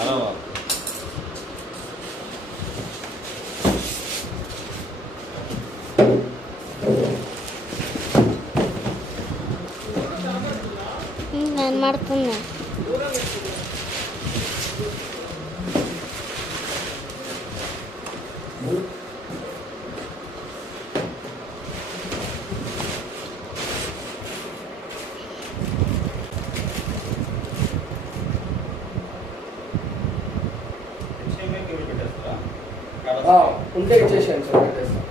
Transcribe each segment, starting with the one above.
అలా కనబడుతుంది. ఉంటే ఇచ్చేసాను సార్, పెట్టేస్తాను.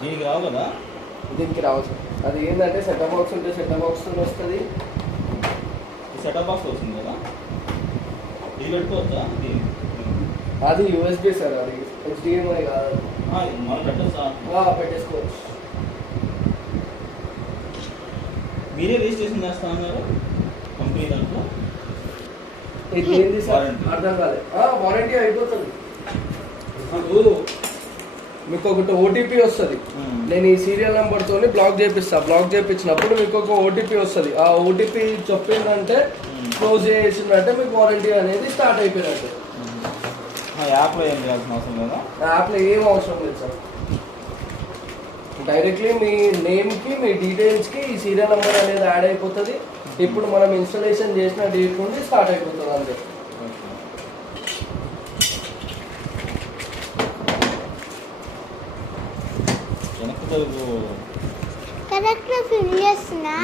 దీనికి రావు కదా? దీనికి రావు సార్. అది ఏంటంటే సెటప్ బాక్స్ ఉంటే సెటప్ బాక్స్ వస్తుంది. సెటప్ బాక్స్ వస్తుంది కదా, ఇది పెట్టుకోవచ్చా? అది యూఎస్బీ సార్, అది హెచ్డిఎంఐ కాదు. మనం పెట్టచ్చా? పెట్టేసుకోవచ్చు. మీరే రిజిస్ట్రేషన్ చేస్తా అన్నారు కంపెనీ దాంట్లో. ఇది ఏంది సార్? అర్థం కాలేదు. వారంటీ అయిపోతుంది. మీకు ఒకటి ఓటీపీ వస్తుంది. నేను ఈ సీరియల్ నెంబర్తో బ్లాక్ చేపిస్తా. బ్లాక్ చేయించినప్పుడు మీకు ఒక ఓటీపీ వస్తుంది. ఆ ఓటీపీ చెప్పిందంటే క్లోజ్ చేసిందంటే మీకు వారంటీ అనేది స్టార్ట్ అయిపోయినట్టు. యాప్లో ఏం చేయాల్సిన అవసరం లేదా? యాప్లో ఏం అవసరం లేదు సార్. డైరెక్ట్లీ మీ నేమ్కి మీ డీటెయిల్స్కి ఈ సీరియల్ నెంబర్ అనేది యాడ్ అయిపోతుంది. ఇప్పుడు మనం ఇన్స్టాలేషన్ చేసిన డేట్ నుండి స్టార్ట్ అయిపోతుంది అంతే. కరెక్ట్గా ఫిల్ చేస్తున్నా.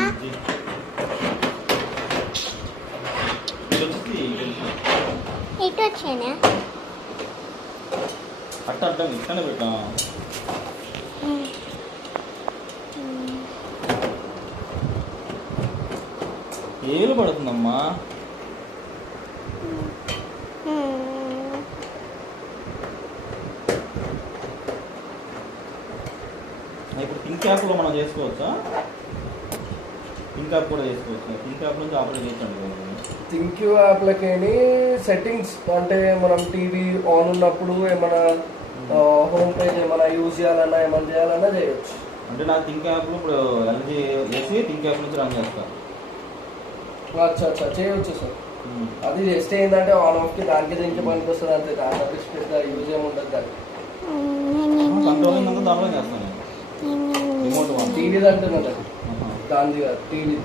ఇటు వచ్చానా? అట్టం ఇక్కడనే పెట్టా. ఏలు పడుతుందమ్మా. ఇప్పుడు థింక్ యాప్లో మనం చేసుకోవచ్చా? థింక్ యాప్ కూడా చేసుకోవచ్చు. థింక్ యాప్ నుంచి ఆపరేట్ చేయండి. థింక్ యూ యాప్లకేని సెట్టింగ్స్ అంటే మనం టీవీ ఆన్ ఉన్నప్పుడు ఏమైనా హోమ్ పేజ్ ఏమైనా యూజ్ చేయాలన్నా ఏమైనా చేయాలన్నా చేయొచ్చు. అంటే నాకు థింక్ యాప్లో ఇప్పుడు ఎల్జీ వేసి థింక్ యాప్ నుంచి రన్ చేస్తాను. అచ్చా చేయొచ్చు సార్. అది చేస్తే ఏంటంటే ఆన్ ఆఫ్కి దానికి దీనికి పనికి వస్తుంది అంతే. దాని పెద్ద యూజ్ ఏముంటుంది దాన్ని. కంట్రోలింగ్ అంతా దాంట్లో చేస్తాను. రిమోట్ టీవీ అంటున్నది దాని టీవీ.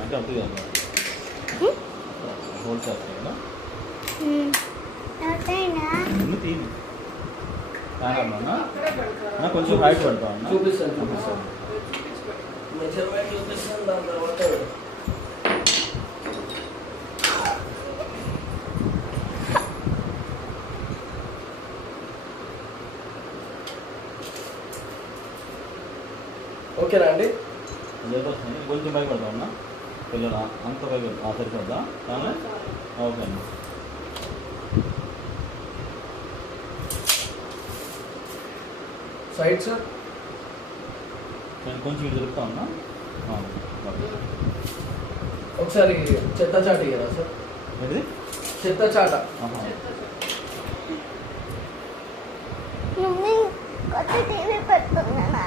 అంటే అవుతుంది కదా, హోల్ చేస్తాయి కదా. తీయండి కొంచెం హైట్ పడతాను. చూపిస్తాను మెజర్మెంట్ చూపిస్తాను. దాని తర్వాత ఓకేనా అండి? కొంచెం భయపడతా ఉన్నా పిల్లలు అంత భయపడతా సరిపోద్దా? ఓకే అండి. సైడ్ సార్ నేను కొంచెం ఇటు తిరుగుతా ఉన్నా. ఒకసారి చెత్త చాట ఇయ్యరా సార్? ఏంటిది? చెత్త చాట. టీవీ పెట్టుకున్నా.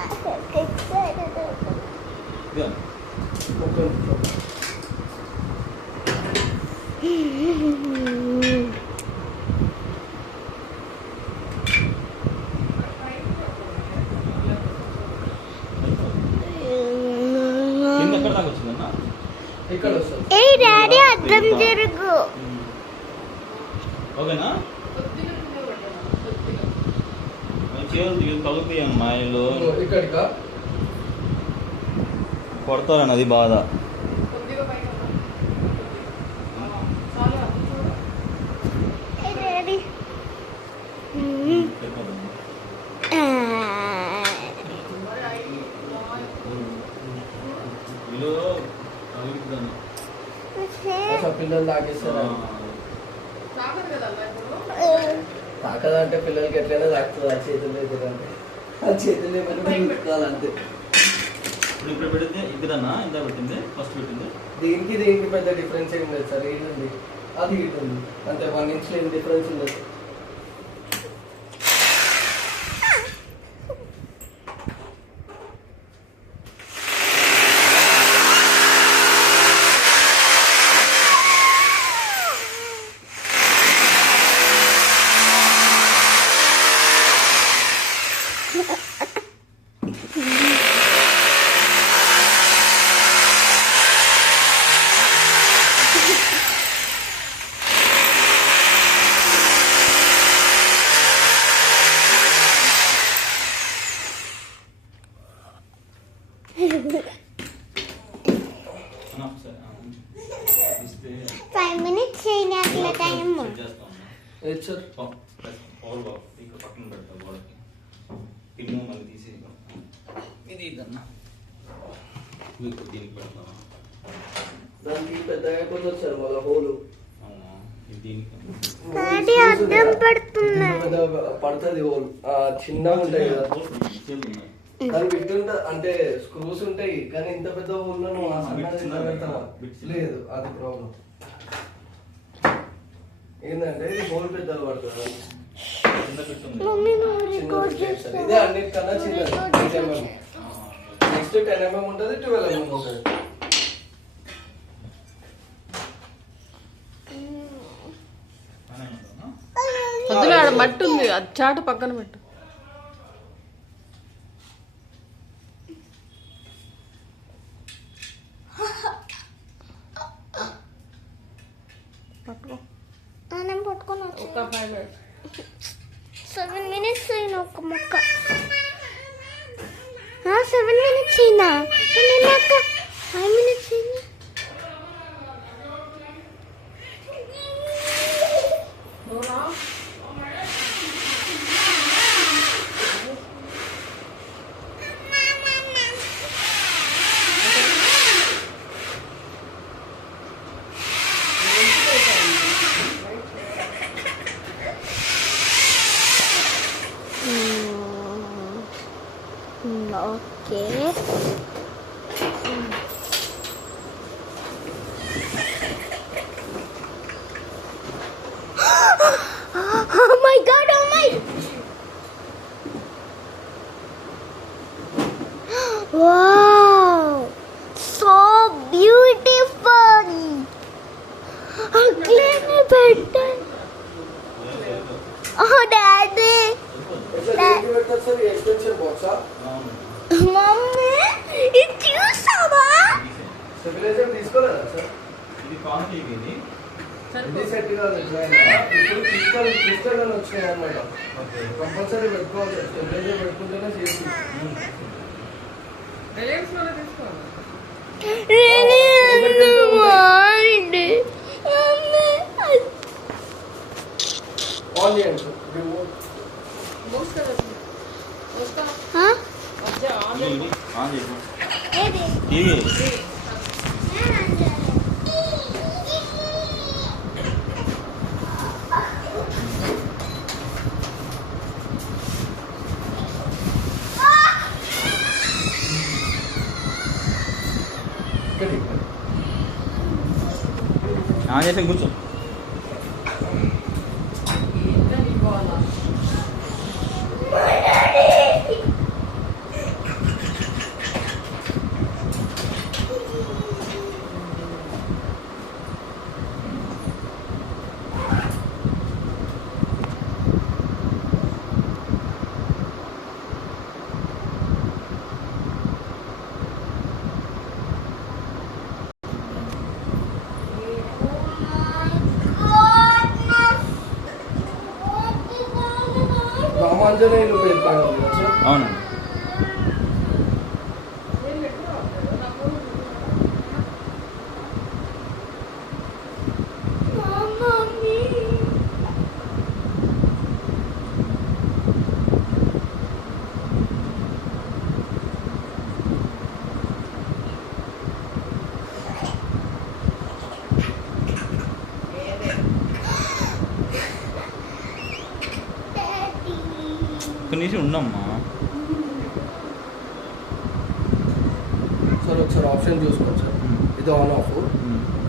ఎక్కడ దాకా వచ్చిందన్నా? ఇక్కడ వస్తుంది. ఏ డాడీ అద్దం జరుగు. ఓకేనా? చేతులు కలుగుతాయి అమ్మా. వీళ్ళు ఇక్కడికా కొడతారని అది బాధ. పిల్లలు తాగేస్తారు తాకదంటే పిల్లలకి ఎట్లయినా తాకుతుంది ఆ చేతులు లేదంటే ఆ చేతులు ఏమైనా పెట్టుకోవాలంతే. ఇప్పుడు పెడితే ఇద్దరన్నా ఇంత పెట్టింది ఫస్ట్ పెట్టింది. దీనికి పెద్ద డిఫరెన్స్ ఏం లేదు సార్. ఇది ఉంది అది ఇటు ఉంది అంతే, 1 ఇంచ్ ఏం డిఫరెన్స్ ఉండదు. అన్నా సరే ఇస్తే 5 minutes చేయని అట్లా టైం. సెట్ చేస్తాం. లేదు సార్. పవర్ బాబు ఇక్కడ పక్కన పెడతాం గోడకి. పిన్ను మళ్ళీ తీసి ఇది ఇదన్నా మీకు దీనికి పెడతాం. దానికి పెద్దగా అయిపోతుంది సార్ వాళ్ళ హోలు. అవునా ఇది దీనికి డాడీ అద్దం పెడుతున్నా. పడుతుంది హోల్ చిన్నగా ఉంటాయి కదా ఉన్నాయి. దానికి బిట్ అంటే స్క్రూస్ ఉంటాయి కానీ ఇంత పెద్ద హోల్లో నువ్వు ఆ సన్నగా ఇంత పెడతావా? లేదు అది ప్రాబ్లం. ఏంటంటే ఇది హోల్ పెద్దగా పడుతుంది. కింద పెట్టుంది. మమ్మీ నువ్వు చిన్న రికార్డ్ బిట్ సార్. చేస్తావా? ఇదే అన్నిటికన్నా చిన్నది 8 mm. నెక్స్ట్ 10 mm ఉంటుంది, 12 mm ఉంటుంది. పొద్దున ఆడ మట్టి ఉంది, అది చాటు పక్కన పెట్టు. పట్టుకో. నేను పట్టుకొని వచ్చి ఒక 5 minutes. 7 minutes అయిన ఒక ముక్క. 7 minutes అయినా నేను అక్క 5 minutes అయినా. Okay. Oh my god, oh my. Wow. So beautiful. Ugly better. Oh daddy. దేనికి పెడతారు సార్? ఎక్స్టెన్షన్ బాక్సా? మమ్మీ ఇది చూసావా? స్టెబిలైజర్ తీసుకోలేదా సార్? ఇది కాన్క్రీట్ ఇది. ఇది సెట్ కాదు డిజైన్. ఇప్పుడు క్రిస్టల్ అని వచ్చినాయి అన్నమాట. కంపల్సరీ పెట్టుకోవాలి. స్టెబిలైజర్ పెట్టుకుంటేనే సేఫ్టీ. రిలయన్స్ లోనే తీసుకోవాలి. Really want. మమ్మీ ఆన్ చేయండి సార్. రిమోట్ మోస్తా మోస్తా హ? అచ్చా ఆన్ ఇది ఆన్ చేయి. ఏది? టీవీ ఆన్ చేసి కూర్చో. రామాంజనేయులు పేరు పైన ఉంది కదా సార్? అవునండి. మమ్మీ ఒక్క నిమిషం ఉండమ్మా. సార్ ఒకసారి ఆప్షన్ చూసుకోండి సార్. ఇది ఆన్ ఆఫ్,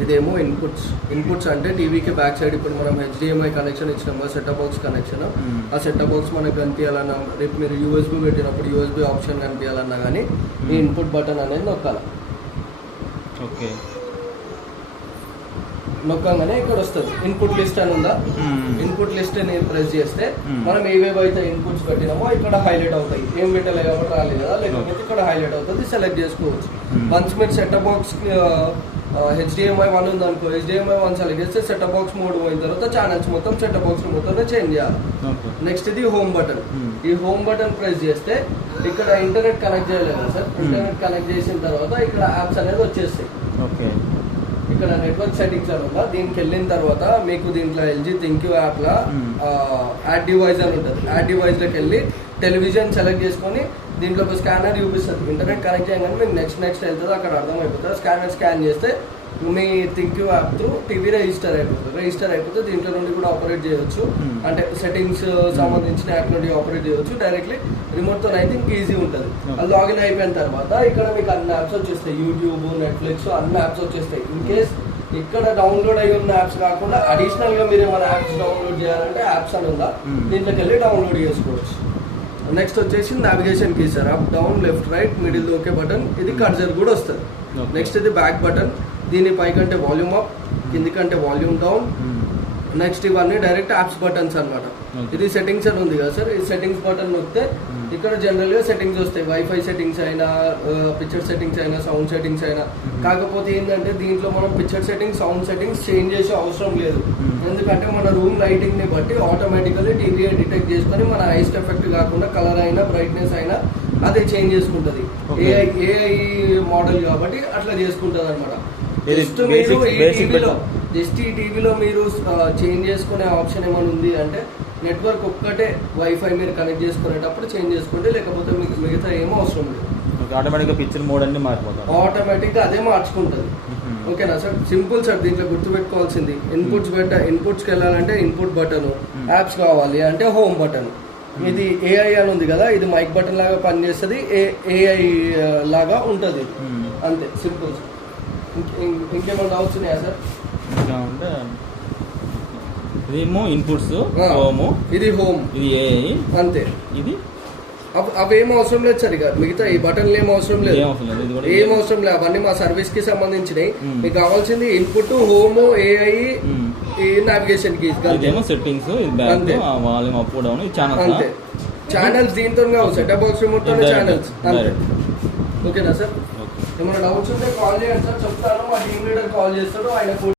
ఇదేమో ఇన్పుట్స్ అంటే టీవీకి బ్యాక్ సైడ్ ఇప్పుడు మనం HDMI కనెక్షన్ ఇచ్చినాం కదా, సెటప్ బాక్స్ కనెక్షన్. ఆ సెటప్ బాక్స్ మనకు కనిపించాలన్నా, రేపు మీరు USB పెట్టినప్పుడు USB ఆప్షన్ కనిపించాలన్నా కానీ ఈ ఇన్పుట్ బటన్ అనేది నొక్కాలి. ఓకే, నొక్కగానే ఇక్కడ వస్తుంది ఇన్పుట్ లిస్ట్ అని ఉందా. ఇన్పుట్ లిస్ట్ ని ప్రెస్ చేస్తే మనం ఏవేవి అయితే ఇన్పుట్స్ పెట్టినామో ఇక్కడ హైలైట్ అవుతాయి. ఏం పెట్టాలి కాబట్టి రాలేదు కదా, లేకపోతే ఇక్కడ హైలైట్ అవుతుంది, సెలెక్ట్ చేసుకోవచ్చు. వన్స్ మీరు సెటప్ బాక్స్ HDMI 1 ఉంది అనుకో, HDMI 1 సెలెక్ట్ చేస్తే సెటప్ బాక్స్ మోడ్ పోయిన తర్వాత ఛానల్స్ మొత్తం సెటప్ బాక్స్ మొత్తం చేంజ్ చేయాలి. నెక్స్ట్ ఇది హోమ్ బటన్. ఈ హోమ్ బటన్ ప్రెస్ చేస్తే ఇక్కడ ఇంటర్నెట్ కనెక్ట్ చేయలేదు సార్. ఇంటర్నెట్ కనెక్ట్ చేసిన తర్వాత ఇక్కడ యాప్స్ అనేది వచ్చేస్తాయి. ఓకే, ఇక్కడ నెట్వర్క్ సెట్టింగ్స్ అని ఉందా, దీనికి వెళ్ళిన తర్వాత మీకు దీంట్లో LG ThinQ యాప్ లా యాడ్ డివైస్ అని ఉంటుంది. యాడ్ డివైస్ లోకి వెళ్ళి టెలివిజన్ సెలెక్ట్ చేసుకొని దీంట్లో ఒక స్కానర్ చూపిస్తుంది. ఇంటర్నెట్ కనెక్ట్ చేయగానే మీకు నెక్స్ట్ వెళ్తుంది, అక్కడ అర్థమైపోతుంది. స్కాన్ చేస్తే మీ ThinQ app through TV register అయిపోతుంది. దీంట్లో నుండి కూడా ఆపరేట్ చేయొచ్చు. అంటే సెట్టింగ్స్ సంబంధించిన యాప్ నుండి ఆపరేట్ చేయొచ్చు డైరెక్ట్లీ. రిమోట్ తో అయితే ఇంకా ఈజీ ఉంటుంది. అది లాగిన్ అయిపోయిన తర్వాత ఇక్కడ మీకు అన్ని యాప్స్ వచ్చేస్తాయి. యూట్యూబ్, నెట్ఫ్లిక్స్ అన్ని యాప్స్ వచ్చేస్తాయి. ఇన్ కేస్ ఇక్కడ డౌన్లోడ్ అయ్యి ఉన్న యాప్స్ కాకుండా అడిషనల్ గా మీరు ఏమైనా యాప్స్ డౌన్లోడ్ చేయాలంటే యాప్స్ అని ఉందా, దీంట్లోకి వెళ్ళి డౌన్లోడ్ చేసుకోవచ్చు. నెక్స్ట్ వచ్చేసి navigation key sir, up down left right middle okay button, ఇది కర్సర్ కూడా వస్తుంది. నెక్స్ట్ ఇది బ్యాక్ బటన్, దీని పైకంటే వాల్యూమ్ అప్, కింది కంటే వాల్యూమ్ డౌన్. నెక్స్ట్ ఇవన్నీ డైరెక్ట్ యాప్స్ బటన్స్ అన్నమాట. ఇది సెట్టింగ్స్ అని ఉంది కదా సార్, ఈ సెట్టింగ్స్ బటన్ నొక్కితే ఇక్కడ జనరల్ గా సెట్టింగ్స్ వస్తాయి. వైఫై సెట్టింగ్స్ అయినా, పిక్చర్ సెట్టింగ్స్ అయినా, సౌండ్ సెట్టింగ్స్ అయినా. కాకపోతే ఏంటంటే దీంట్లో మనం picture settings, sound settings change చేసే అవసరం లేదు. ఎందుకంటే మన రూమ్ లైటింగ్ ని బట్టి ఆటోమేటికల్లీ టీవీ డిటెక్ట్ చేసుకొని మన ఐస్ ఎఫెక్ట్ కాకుండా కలర్ అయినా, బ్రైట్నెస్ అయినా అదే చేంజ్ చేసుకుంటది. ఏఐ మోడల్ కాబట్టి అట్లా చేసుకుంటది అనమాట. జస్ట్ మీరు ఈ టీవీలో మీరు చేంజ్ చేసుకునే ఆప్షన్ ఏమైనా ఉంది అంటే నెట్వర్క్ ఒక్కటే వైఫై మీరు కనెక్ట్ చేసుకునేటప్పుడు చేంజ్ చేసుకోండి, లేకపోతే మీకు మిగతా ఏమో అవసరం లేదు. ఆటోమేటిక్గా పిక్చర్ మోడ్ అన్ని మారిపోతాయి, ఆటోమేటిక్గా అదే మార్చుకుంటుంది. ఓకేనా సార్, సింపుల్ సార్. దీంట్లో గుర్తుపెట్టుకోవాల్సింది ఇన్పుట్స్కి వెళ్ళాలంటే ఇన్పుట్ బటన్, యాప్స్ కావాలి అంటే హోమ్ బటన్. ఇది AI అని ఉంది కదా, ఇది మైక్ బటన్ లాగా పనిచేస్తుంది, AI లాగా ఉంటుంది. అంతే, సింపుల్ సార్. ఇంకేమైనా డౌట్స్ ఉన్నాయా సార్? ఇంకా ఉంటే ఇదేమో ఇన్పుట్స్, హోమ్, ఇది హోమ్, ఇది AI, అంతే. ఇది అవేం అవసరం లేదు సార్. ఇక మిగతా ఈ బటన్లు ఏం అవసరం లేదు, ఏం అవసరం లేదు. అవన్నీ మా సర్వీస్ కి సంబంధించినవి. మీకు కావాల్సింది input, home, AI, navigation keys, settings, volume up down, అంతే. ఛానల్స్ దీంతో సెటప్ బాక్స్ రిమోట్ ఛానల్స్, అంతే. ఓకేనా సార్? ఏమైనా డౌట్స్ ఉంటే కాల్ చేయండి సార్, చెప్తాను. మా టీమ్ లీడర్ కాల్ చేస్తాడు, ఆయన